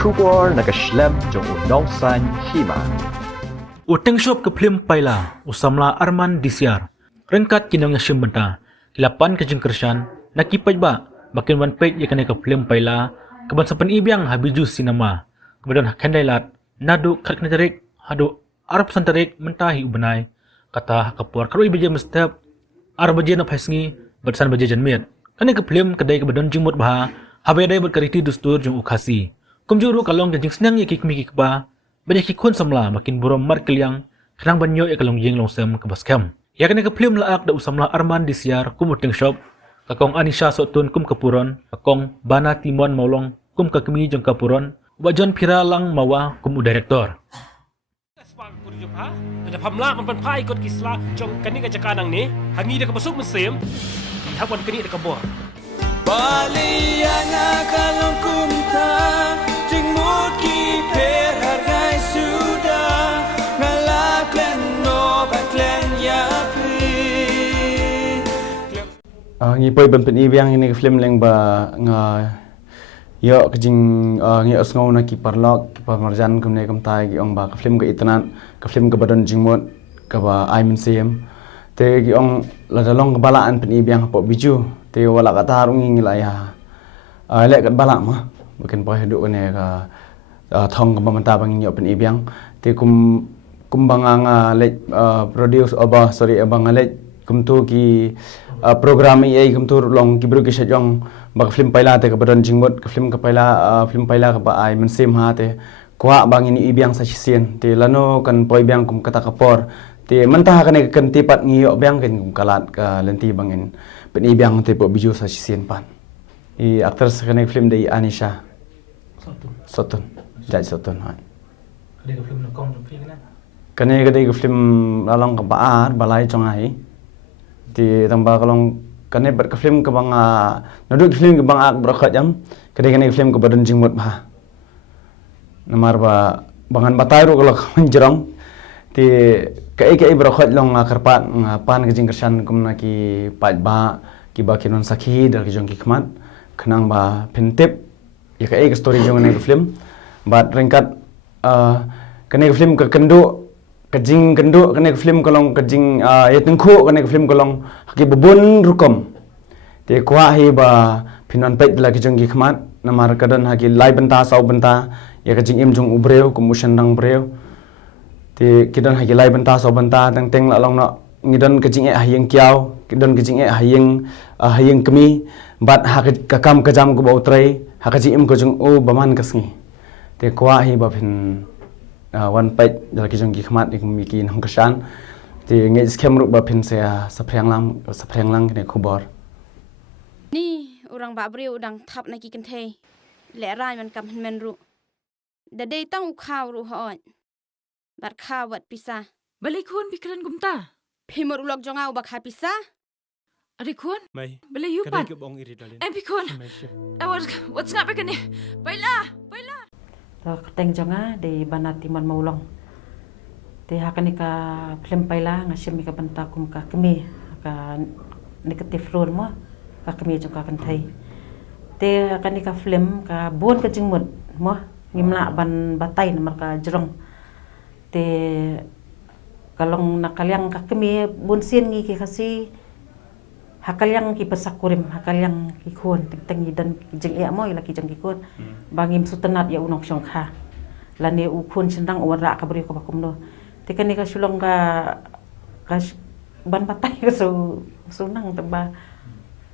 Kubor nakaslem jong unongsan hima. Uteng shop ke film paila usamla Arman Disiar. Rengkat kinong yasim benta. Kilapan ke jengkersan nakipaj ba bakin wan page yakane ke film paila keban sapan ibiang habiju sinema. Kemudian kendailat nadu kat kenatarik hadu arab santarik mentahi ubenai kata kapuar karo ibeje mestep arbaje na phasngi bersan baje janmiat. Kane ke film kedai ke badan jumut bah habe dai berkariti dustur jung ukasi. Kumjuru kalong jeng senang yakik ba banyak kikun samla makin burom markeliang kerang banyo ya kalong jeng longsem ke baskem. Ya kane ke film laak da usamla Arman Disiar kumuteng shop kakong Anisha Sotun kum kapuron kakong Bana Timon Maulong kum kakemi jeng kapuron wajon pira lang mawa kum direktor. Ada pamla memperpai ikut kislah jong kani kacakanang ni hangi dah kebasuk mesim hawan kani dah kebor Baliana kalong kumta jing mood ki per hargai sudah ngalaklen no baklen ya pri ngipoy bampen ibiang ini film leng ba nga yo kejing ngi osngau na ki parlok ki pamarjan kumne kumtai gi ong ba ka film ke itnan ka film ke badan jingmot ka ba aimin sim te gi ong la dalong ka balaan pen ibiang po biju te wala ka tarung ngi la ya lek kat balak ma bukan po hidup ne ka thong ka pamanta bang ngi pen ibiang te kumbang lek produce oba sorry abang lek kumtu ki program ai kumtu long ki bru ki shajong bak film paila te ka badan jingmot ka film ka paila film paila ka ba ai mensim ha te kwa bang ini ibiang sa sisien te lano kan poi biang kum kata kapor te mentah kan kan tipat ngiyo biang kan kum kalat ka lenti bangin pen ibiang te po biju sa sisien pan I aktor sa kan film dei Anisha Sotun jaj Sotun ha Kade ke film nakong jong film na. kane kadai ka film lalong ka baar balai chongai ti tamba kalong kane ber ka film ka bang nadut film ka bang ak berkhat jam kadai kane film ka badan jingmot bah namar ba bangan batairu kalau menjerong ti kai berkhat long karpat pan ka jingkersan kumna ki pat ba ki ba kinon sakhi dar ki jong ki khmat khnang ba pentip ya kai ka story jong ne ka film bat ringkat kane ka film ka kendu kejing kenduk kene film kolong kejing ya tengku kene film kolong haki bebun rukom te kwa hi ba pinan pet lagi jong gi khmat namar kadan haki lai benta sau benta ya kejing im jong ubreu kumushan dang breu te kidan haki lai benta sau benta teng teng la long no ngidan kejing hayeng kiau kidan kejing hayeng kemi bat hak kakam kajam ku bautrai hakaji im ko jong o baman kasngi te kwa hi ba pin wan page dari jong gi khmat ik miki nang kesan ti nge skem ruk ba pin saya saprang lang kene khubor ni orang babri udang thap na ki kan thei le rai man kam men ru da dei tang u khaw ru hon bar khawat pisa Balik kun pikiran kumta. phimor ulok jonga u bakha pisa Adik kun. mai Balik yupan. kadai ke bong iri dalin Pikun. What's nga pekan ni? Baila. Teng jonga di Bana Timon Maulong. Te hakani ka film paila ngasim ka banta kum ka kemi ka negative role mo ka kemi jong ka kan thai. Te hakani ka film ka bon ka jingmut mo ngimla ban batai namar ka jerong. Te kalong nakaliang ka kemi bon sin ngi ki kasi hakalyang ki pasakurim hakalyang ki khon teng dan jeng mo ila ki jeng ki khon bangim sutenat ya unok syong kha lani u khon sendang wara ka beri ko bakum no tekani ka sulong ka ban patai ka sunang teba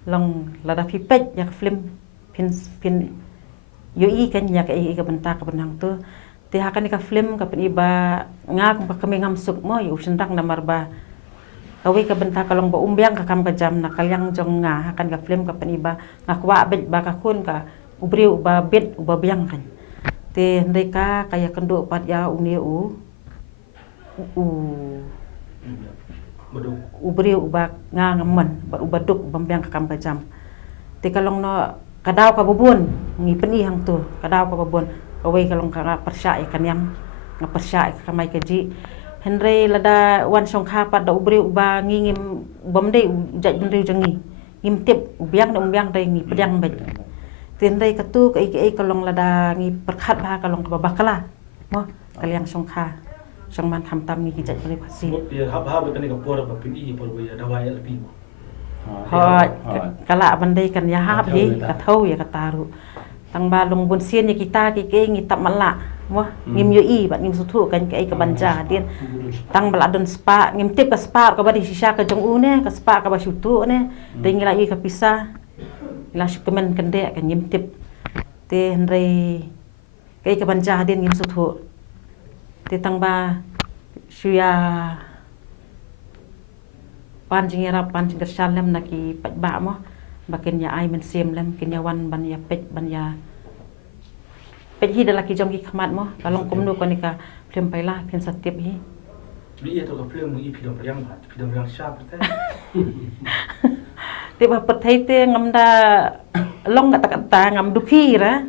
long lada pipet ya film pin yo I kan ya ka ka benta ka benang tu te hakani ka film ka pen iba ngak ka kami ngam suk mo yu sendang namar ba kawi ka benta kalong ba umbiang ka kam ka jam na kalyang jong nga hakan ka film ka paniba ngakwa bet ba ka kun ka ubri uba bet uba biang kan te ndeka kaya kendo pat ya uni ubri uba nga ngaman ba uba duk bambiang ka kam ka jam te kalong no kadaw ka bubun ngi peni hang tu kadaw ka bubun kawi kalong ka persya ikan yang nga persya ka mai ka ji Henry lada wan song kha pada ubri uba ngingim bomde ujat bendri jangi ngim tip ubiang na umbiang dai ngi pedang bet Tindai katu ke IKE kalong lada ngi perkhat bah kalong ke babakala. Mo kaliang songkha. Song man tham tam ngi kijat bali pasi. Dia hab kan ka por ba pin I por ba dawai LP mo. Hoi kala bandai kan ya hab hi ka thau ya ka taru. Tang ba long bun sien ya kita IKE ngi tap mala. Mo ngim yo I bat ngim sutu kan ke ka banja din. Tang bala don spa ngim tip ka spa ka badi sisa ka jong u ne ka spa ka ba sutu ne. Tinggal I ka pisah. Ila syukuman kende kan ngim tip. Te hendrai ke ka banja din ngim sutu. Te tang ba suya pan jingira pan jingar shalem naki pat ba mo bakin ya ai men sem lem kin ya wan ban ya pet ban ya pet hi dalaki jom ki khamat mo kalong kumnu ko nika film paila pin satip hi Ni itu ka film I pidong yang sharp te. te ba pathai te ngamda long kata ngam dupi ra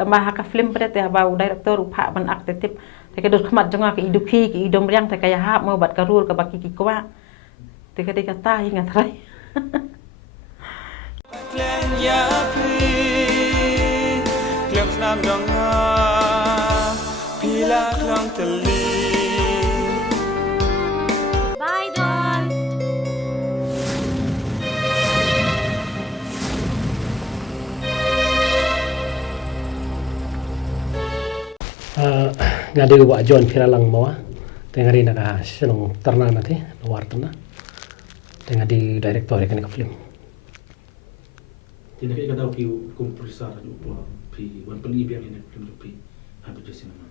tambah ka film pada te ba director upha ban akte tip te ka dot khamat jonga ki dupi ki idom riang te kaya hap mo bat karul ka baki ki kwa te ka dikata hi ngatrai Klen ya pi Klem nam dong ha Pila klong teli Bye, Don. Ngadi wa John Piralang mawa tengari naka senong terna nanti luar terna tengadi director kan ka film Tindak ka daw ki kompresar po pi wan pun I biang ini film pi habis di cinema.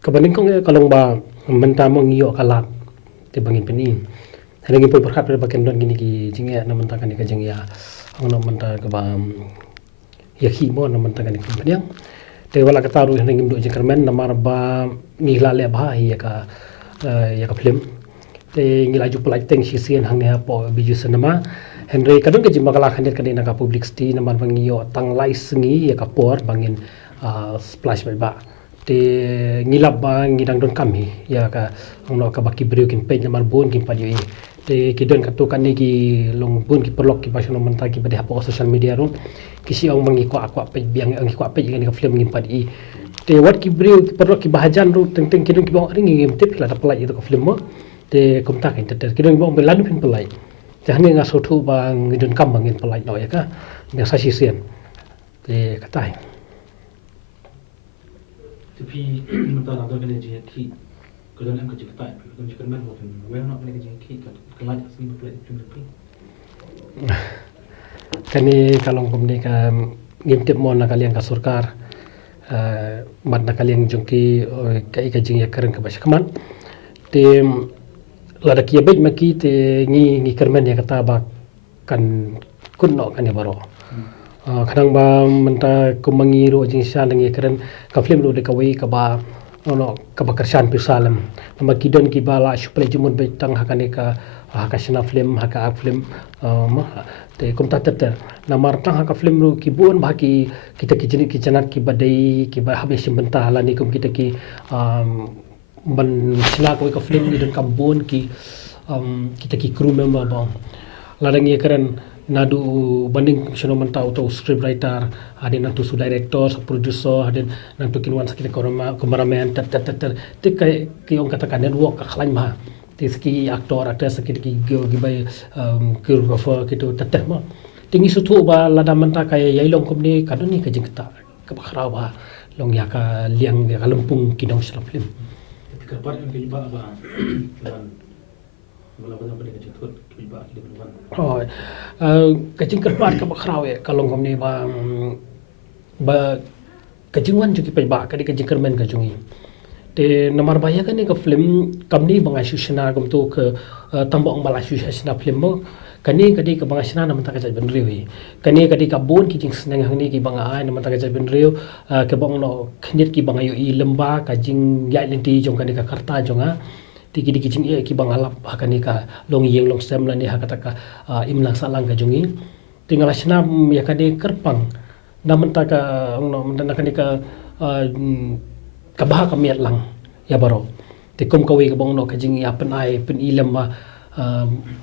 Kabaning kong kalong ba mentamo ngiyo kalat te bangin peni hangi po berkat pada bagian don gini ki jingya na mentakan ka jingya ang no menta ka ba ya khimo na mentakan ka pediang te wala ka taru hangi mdo jingkermen namar ba ngila le ba ya ka film te ngila ju pelai teng sisian hang ne po biju cinema Henry kadang ke jimba kala khandir kadina ka public sti namar bangiyo tang lai sengi ya ka por bangin splash ba te ngilap ba ngidang don kami ya ka angno ka baki brio kin page namar bon kin padi te kidon ka to kan ni ki long bon ki perlok ki pasal menta ki bade hapo social media ro kisi ong mangi ko akwa page biang ang ko page ni ka film ngin padi te wat ki brio ki perlok ki bahajan ro teng teng kidon ki bang ring ngim tip la tapla itu ka film mo te kumta ka inter kidon bang belanu pin pelai te hani nga so thu ba ngidon kam bangin pelai no ya ka nga sa sisian te katai Tapi mentara do kena je ki ko don ang ka jikta pi don jikkermen mo pin well not kena je ki ka kelaj asli play film pi. Kani kalong kumni ka ngimtip mo na kaliang ka surkar mat na kaliang jongki ka ikajing ya keren ka basakaman te lada kia bej maki te ngi kermen ya kata ba kan kunno kan ya baro kadang ba menta kumangiro jing sya ngi keren ka film lo de ka wei ka ba ono ka ba kersan pisalem nama kidon ki bala suple jumun be tang hakane ka hakasna film haka film ma te kumta teter namar tang haka film ro ki buon ba ki kita ki jini ki janat ki badai ki ba habis benta halani kum kita ki ban sila ko ka film ni don kambon ki kita ki crew member bang ladang ye keren nadu banding sono menta auto script writer ada nantu su director su producer ada nantu kinwan sakit kameraman tet te kai ki ong katakan network ka khlain ma te ski aktor sakit ki gibai choreographer gitu tet ma tingi su thu ba lada menta kai yailong komni kadoni ka jingta ka bakhra ba long ya ka liang ya kalumpung kidong sila film Tapi ka par ang kiba ba wala ba na ka jiktot kiba ki de ban. Oh, kacing kerpat ka bakraw kalong komni ba kacingwan juki pa ba kadi kacing kermen ka jungi te namar baya kan ka film kamni banga shushna gum to ka tambong bala shushna film mo kani kadi ka banga shna nam ta ka ben riwi kani kadi ka bon ki jing sneng hangni ki banga ai nam ta ka ben riw ka bang no khnit ki banga yo I lemba ka jing ya lenti jong kani ka karta jonga tiki diki jing ki bang alap hakani ka long yeng long sem lani hakata ka imlang salang ka jungi tinggal asna ya kadi kerpang naman ta ka no mendana kani ka kabah ka miat lang ya baro tikum kawi ka bang no ka jing apen ai pen ilem ma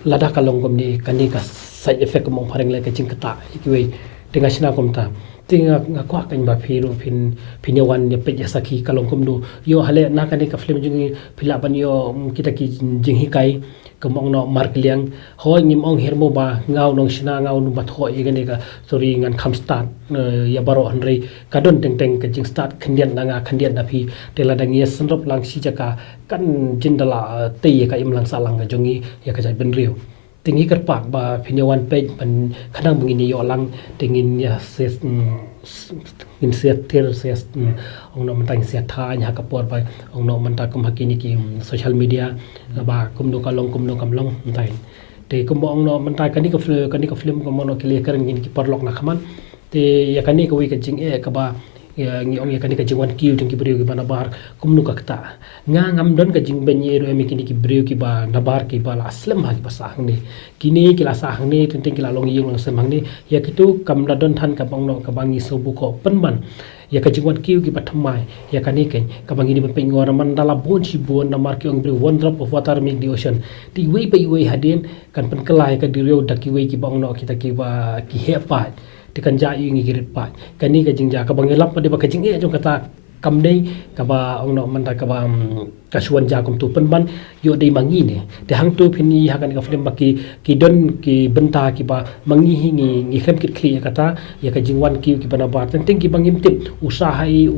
lada ka long gom ni kani ka side effect mong pareng le ka jing kata ikiwe dengan sina komta tinga ngakwa kan ba phiru phin yawan ya pe saki kalong kumdu yo hale na kan ka film jungi phila ban yo kita ki jing hikai kemong no mark liang ho ngim ong hermo ba ngau nong sina ngau nu bat ho igani ka sorry ngan kham start ya baro hanri kadon teng teng ka jing start khandian nga khandian na phi tela dang yes sanrop lang si jaka kan jindala te ka im lang salang ka jongi ya ka jai ben riu tinggi kerpak ba pinyawan page ban kadang begini yo lang tingin ya ses in set ter ses ong no mentang set tha nya kapor ba ong no menta kum hakini ki social media ba kum do kalong mentai te kum ong no mentai kani ka film ko mono kile karang ni ki parlok na khaman te ya kani ko wi ka jing ka ba ya ngi ong ya kani ka jingwan kiu jing ki brio ki bana bar kum nu ka kta nga ngam don ka jing benye ro emi kini ki brio ki ba nabar ki ba la aslam ha ki pasang ni kini ki la sahang ni tenteng ki la long yung lang semang ni ya kitu kam la don than ka bang no ka bangi so bu ko penman ya ka jingwan kiu ki ba thamai ya kani ken ka bangi ni ba pengor man dala bon si bon na mar ki ong brio one drop of water make the ocean ti wei pe wei hadin kan pen kelai ka dirio da ki wei ki bang no kita ki ba ki he pa tekan ja yu ngi girit pa kani ka jingja ka bangelap pa de ba ka jing e jong kata kam dei ka ba ong no man ta ka ba ka suan ja kum tu pen ban yo dei mangi ne te hang tu phini ha kan ka film ba ki don ki benta ki ba mangi hi ngi khem kit khli kata ya ka jingwan ki bana ba teng ki bangim tip usahai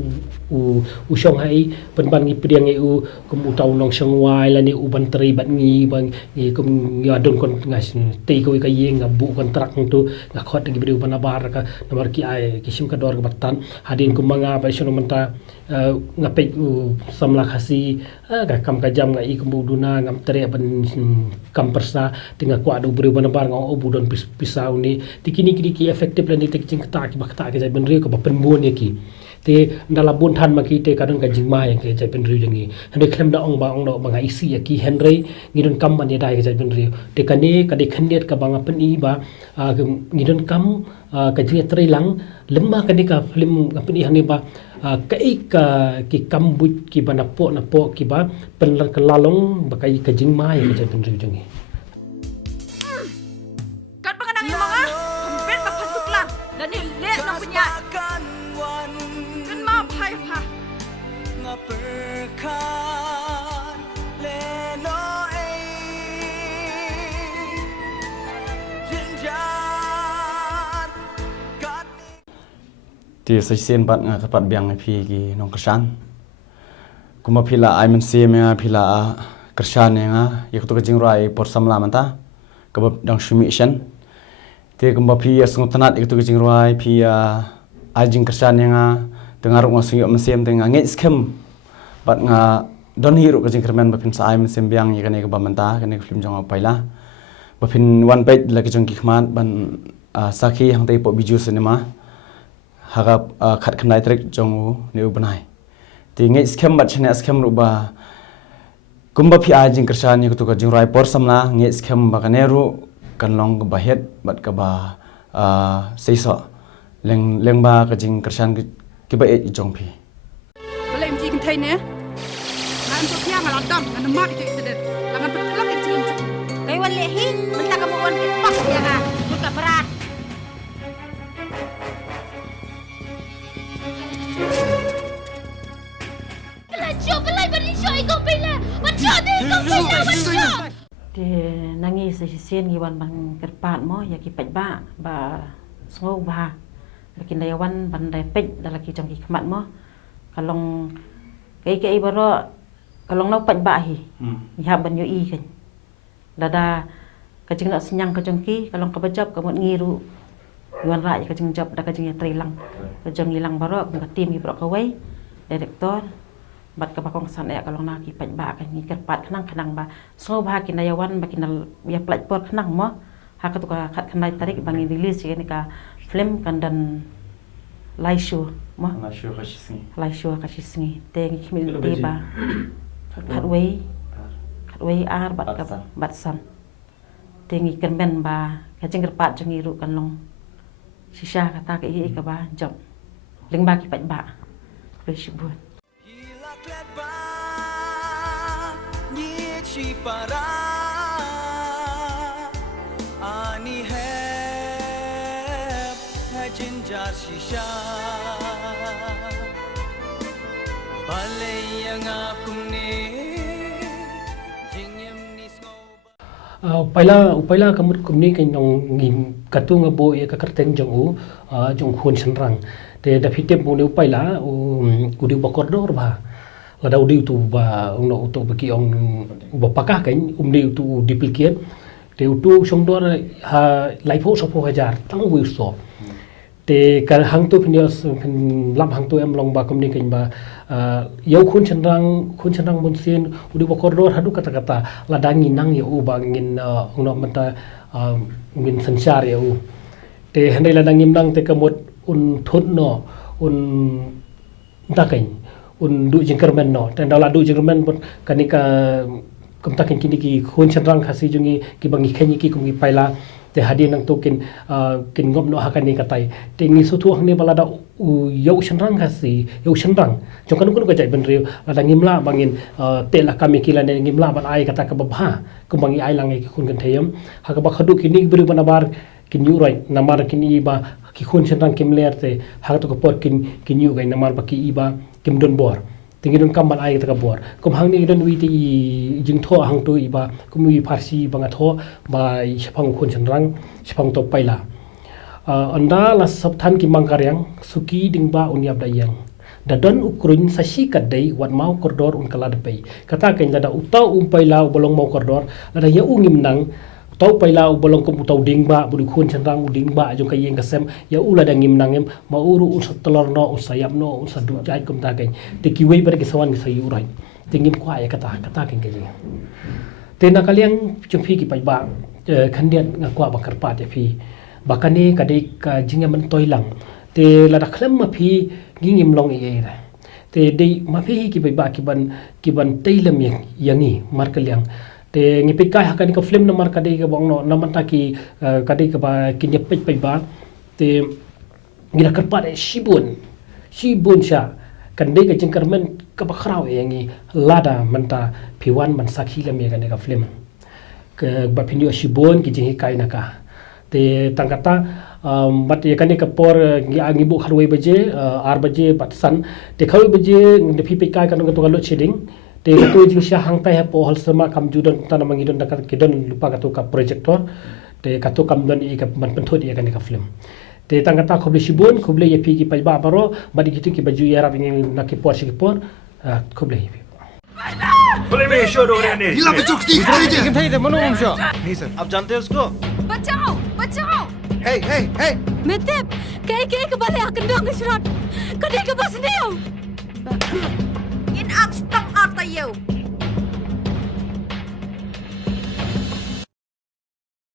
u shong hai pen ban ngi priang u kum u tau nong shong wai la ni u ban tri bat ngi bang ngi kum ngi adon kon ngas te ko ka yeng bu kontrak tu nga khot ngi bri bana bar ka nomor ki ai ki sim ka dor ka batan hadin kum manga ba shono menta ngape samla khasi ka kam ka jam ngai kum duna ngam tere ban kam persa tinga kwa do bri bana bar ngau bu don pisau ni tikini ki effective la ni tek jing ta ki bakta ki ben ri ko ba pen bon ki te ndala bun than ma ki te kadang ka jing ma yang ke jai pen ri jangi hande klem da ong no banga isi ya ki henry ngidon kam man ya dai ke jai pen ri te kane ka de khandiat ka banga pen i ba ngidon kam ka jing tri lang lemma ka de ka film ka pen i hane ba ka ki kam but ki bana po na po ki ba pen ka lalong ba kai ka jing ma ya ke jai pen ri jangi Kat pengenang yung mga hampir mapasok lang. Dan hilit ng punya. Kan maapay pa. nga perkan leno jinjar kat ti sai sen bat nga kapat biang phi ki nong kersan kuma phila ai men se me phila kersan nga yak to ka jing rai por samla manta kabab dang shumishan te kuma phi asngu tanat yak to ka jing rai phi ajing kersan nga dengar ngosing yo mesem teng nge skem bat nga don hero ka jing kermen ba phin sa ai men sem biang yak ne ka ba manta ka ne film jong paila ba phin one page la ki jong ki khman ban sakhi hang te po biju cinema harap khat khnai trek jong ne banai ti nge skem bat chene skem ru ba kumba phi ajing kersan ni to ka jing rai por samla nge skem ba ka ne ru kan long ba het bat ka ba seiso leng ba ka jing kersan ki ba e jong phi Boleh mesti kan thai ne. Ngan so pia ngalam dam ngan mak itu det. Langan petlak itu. Kay wan lehi, menta ka mo wan kit pak ya nga. Buka berat. Kelajo belai bani shoy ko pila. Macho ni ko pila macho. Ti nangi sa sisen giwan bang kerpat mo ya ki paj ba sngo ba lakin dayawan bandai pej dalaki jong ki khamat mo kalong kai baro kalong nau paj ba hi ya ban yo i kan dada ka jing nak senyang ka jong ki kalong ka bajab ka mot ngiru yuan ra ka jing jab da ka jing trilang ka jong ilang baro ka tim ki bro ka wei direktor bat ka bakong san ya kalong na ki paj ba kan ni kerpat khanang ba so ba ki dayawan ba kinal ya plaj por khanang mo ha ka tu ka khat khanai tarik bangi release ni ka film kan dan live show mo live show ka sisngi te ngi te ba khat wei ar bat sam te ngi kan ben ba ka jing kerpat jong iru kan long sisa kata ka i ka ba job ling ba ki paj ba resibun hilaklet ba ni chi para ani hai jin shisha balay yang akum ni jingem ni snow Upaila kamut kumni kay nong ngim katung abo ya kakarteng jong khun senrang te da pitep mo ni upaila udi bakordor ba lada udi tu ba no to baki ong bapakah kan umdi tu duplicate te utu songdor ha laipo sopo hajar tang wi so te kal hang tu pinios lam hang tu em long ba kumni kan ba yau khun senrang bunsin udi bakordor hadu kata-kata lada nginang ya u ba ngin no mata ngin sansar ya u te handai lada ngimnang te kamut un thut no un takin un du jengkermen no dan dalam du jengkermen pun kanika takin kini ki khun senrang khasi jungi ki bangi khenyi ki kumgi paila te hadin nang tu kin ngop no hakani katai te ngi sutu hang ni balada yau senrang khasi yau senrang jong kan kun ko jai ben riu lada ngimla bangin te la kami kila ne ngimla ban ai kata ka babha kumbangi ai lang ki khun kan theyam hakaba khadu kini beri banabar kin yurai namar kini ba ki khun senrang kimler te hakatu ko pot kin yu gai namar ba ki iba kim don bor tingi don kamban ai kata ka bor kum hang ni don wi ti jing tho hang tu iba kum wi farsi banga tho ba shapang khun senrang shapang to paila anda la sabthan ki mangkaryang suki dingba unyap dayang dadon ukruin sashi kadai wat mau kordor un kala depai kata kain lada utau paila bolong mau kordor lada ya ungim nang tau paila bolong kum utau dingba budi khun senrang dingba jong kayeng kasem ya ula dangim nangem ma uru usat telor no usayap no usadu jai kum ta kain te kiwei ber ki sawan ki sayu rai tingim kwa ya kata kain kaji te na kaliang jumpi ki pai ba khandian ngakwa bakar pat ya phi bakane kadai ka jinga man toilang te lada khlem ma phi ngingim long e ra te dei ma phi ki pai ba ki ban teilam yangi mar kaliang te ngi kai hakani ka film namar kadai ka bong no namanta ki kadai ka ba kinya pai ba te ngira karpa de shibun sha kan dei ka jingkarmen ka bakrau yangi lada manta piwan man sakhi lam ya ka film ke ba pinyo shibun ki jingi kai naka te tangkata bat ya kan ka por ngi bu kharwei baje 8 baje batsan te kharwei baje ngi phi pai kai kan to lo cheding te katu jing sha hang tai po hol sama kam judon tan mangi don dakat kidon lupa katu ka projector te katu kam don i ka man penthod ya kan ka film te tangata khoble shibun khoble ye phi ki pai ba baro badi gitu ki baju ya ring na ki por shi ki por khoble ye बोले मैं शो हो रहा है हिला बच्चों की लेकिन थे थे मनो हम शो नहीं सर आप जानते हैं उसको बचाओ हे Metep, kay kay ka bali akan dong shot. Kadai ka bas ni.